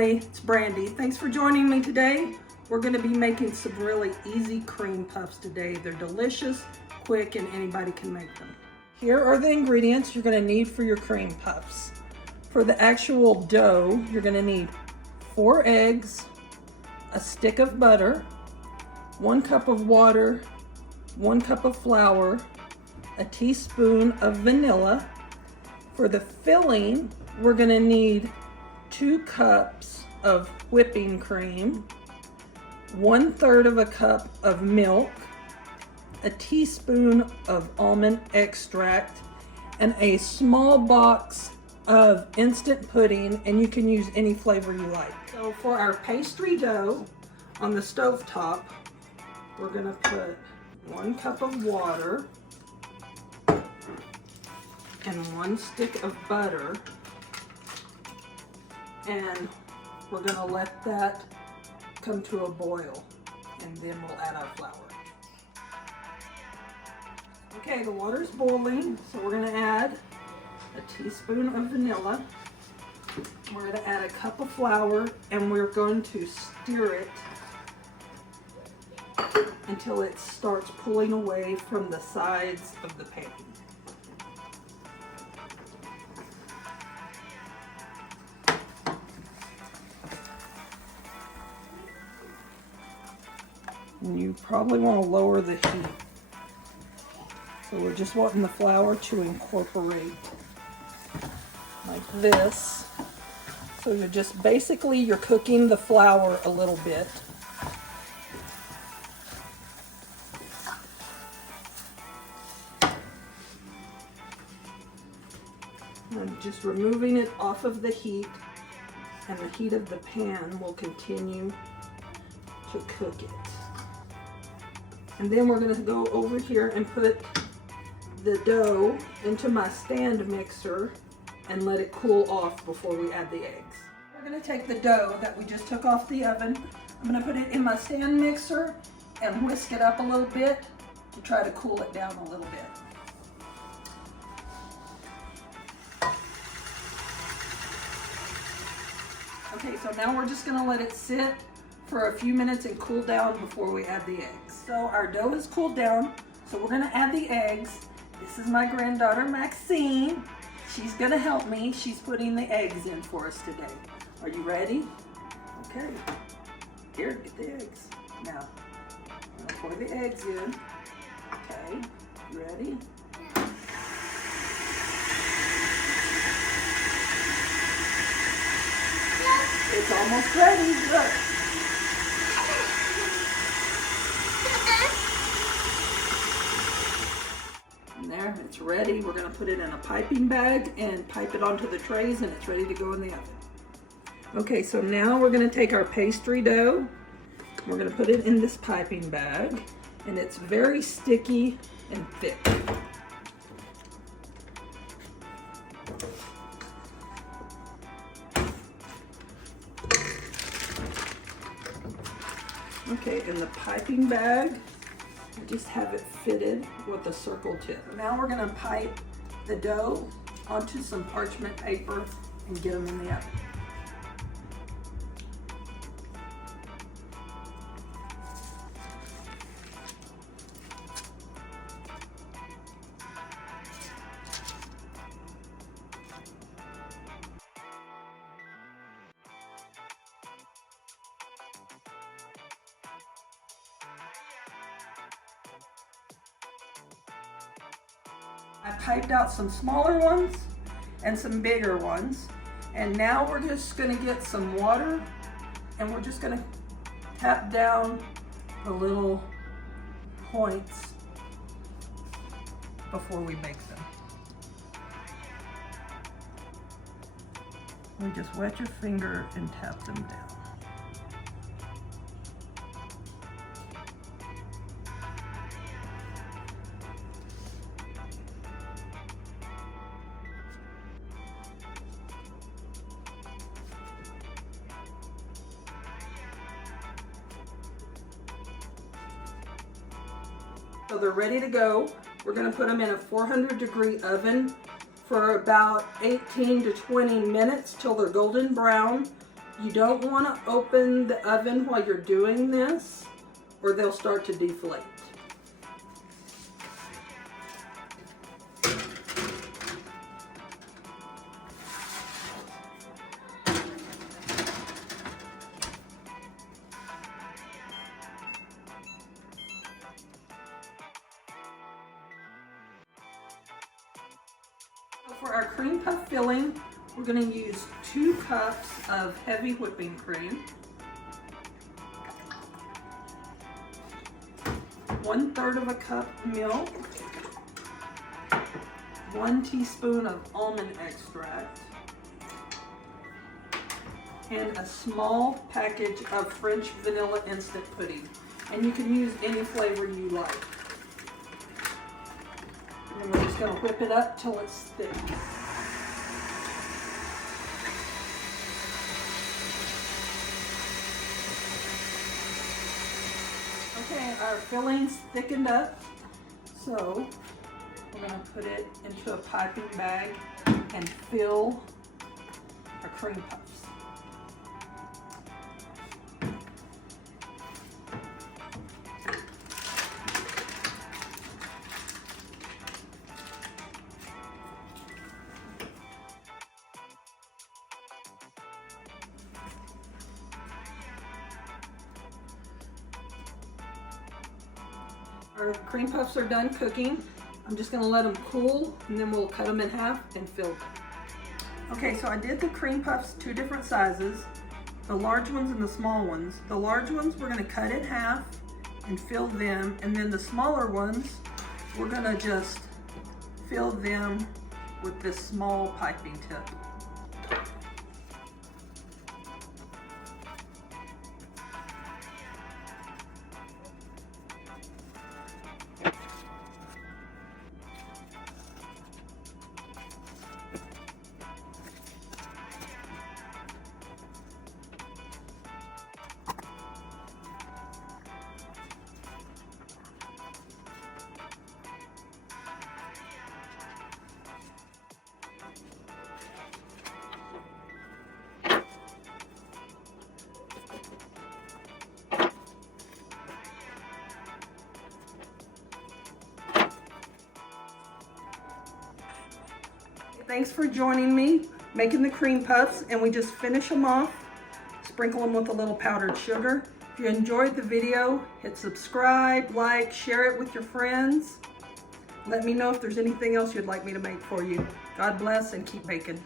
everybody, it's Brandy. Thanks for joining me today. We're going to be making some really easy cream puffs today. They're delicious, quick, and anybody can make them. Here are the ingredients you're going to need for your cream puffs. For the actual dough, you're going to need 4 eggs, a stick of butter, 1 cup of water, 1 cup of flour, a teaspoon of vanilla. For the filling, we're going to need 2 cups of whipping cream, 1/3 of a cup of milk, a teaspoon of almond extract, and a small box of instant pudding, and you can use any flavor you like. So for our pastry dough on the stove top, we're going to put 1 cup of water and 1 stick of butter. And we're going to let that come to a boil, and then we'll add our flour. Okay, the water's boiling, so we're going to add a teaspoon of vanilla. We're going to add a cup of flour, and we're going to stir it until it starts pulling away from the sides of the pan. And you probably want to lower the heat. So we're just wanting the flour to incorporate like this. So you're just basically you're cooking the flour a little bit. I'm just removing it off of the heat, and the heat of the pan will continue to cook it. And then we're going to go over here and put the dough into my stand mixer and let it cool off before we add the eggs. We're going to take the dough that we just took off the oven. I'm going to put it in my stand mixer and whisk it up a little bit to try to cool it down a little bit. Okay, so now we're just going to let it sit for a few minutes and cool down before we add the eggs. So our dough is cooled down, so we're going to add the eggs. This is my granddaughter Maxine. She's going to help me. She's putting the eggs in for us today. Are you ready? Okay. Here, get the eggs. Now, I'm going to pour the eggs in. Okay, you ready? It's almost ready. Look. And there, it's ready. We're going to put it in a piping bag and pipe it onto the trays, and it's ready to go in the oven. Okay, so now we're going to take our pastry dough. We're going to put it in this piping bag, and it's very sticky and thick. Okay, in the piping bag, I just have it fitted with a circle tip. Now we're going to pipe the dough onto some parchment paper and get them in the oven. I piped out some smaller ones and some bigger ones, and now we're just going to get some water, and we're just going to tap down the little points before we bake them. We just wet your finger and tap them down. So they're ready to go. We're going to put them in a 400-degree oven for about 18 to 20 minutes till they're golden brown. You don't want to open the oven while you're doing this, or they'll start to deflate. For our cream puff filling, we're going to use 2 cups of heavy whipping cream, 1/3 of a cup milk, 1 teaspoon of almond extract, and a small package of French vanilla instant pudding. And you can use any flavor you like. And we're just going to whip it up till it's thick. Okay, our filling's thickened up, so we're going to put it into a piping bag and fill our cream puffs. Our cream puffs are done cooking. I'm just going to let them cool, and then we'll cut them in half and fill them. Okay, so I did the cream puffs 2 different sizes, the large ones and the small ones. The large ones we're going to cut in half and fill them, and then the smaller ones we're going to just fill them with this small piping tip. Thanks for joining me making the cream puffs, and we just finish them off, sprinkle them with a little powdered sugar. If you enjoyed the video, hit subscribe, like, share it with your friends. Let me know if there's anything else you'd like me to make for you. God bless and keep baking.